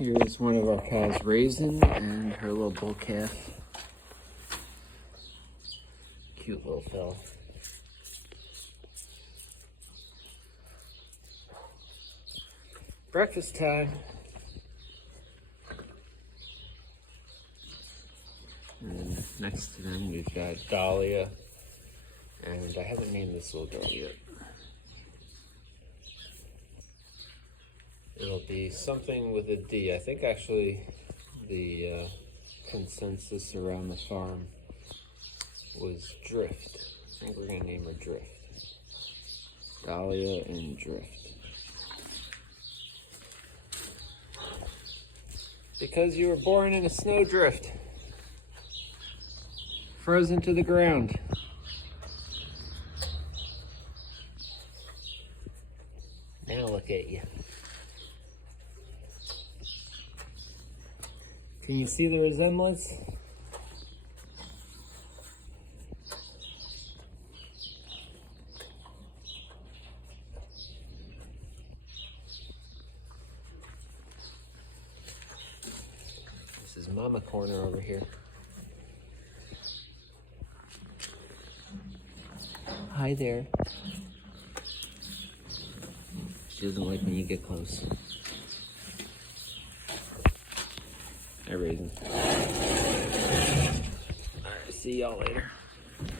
Here's one of our cows, Raisin, and her little bull calf. Cute little fella. Breakfast time. And next to them we've got Dahlia, and I haven't named this little girl yet. It'll be something with a D. I think actually the consensus around the farm was Drift. I think we're gonna name her Drift. Dahlia and Drift. Because you were born in a snowdrift. Frozen to the ground. Now look at you. Can you see the resemblance? This is Mama Corner over here. Hi there. She doesn't like when you get close. Hi, Raisin. Alright, see y'all later.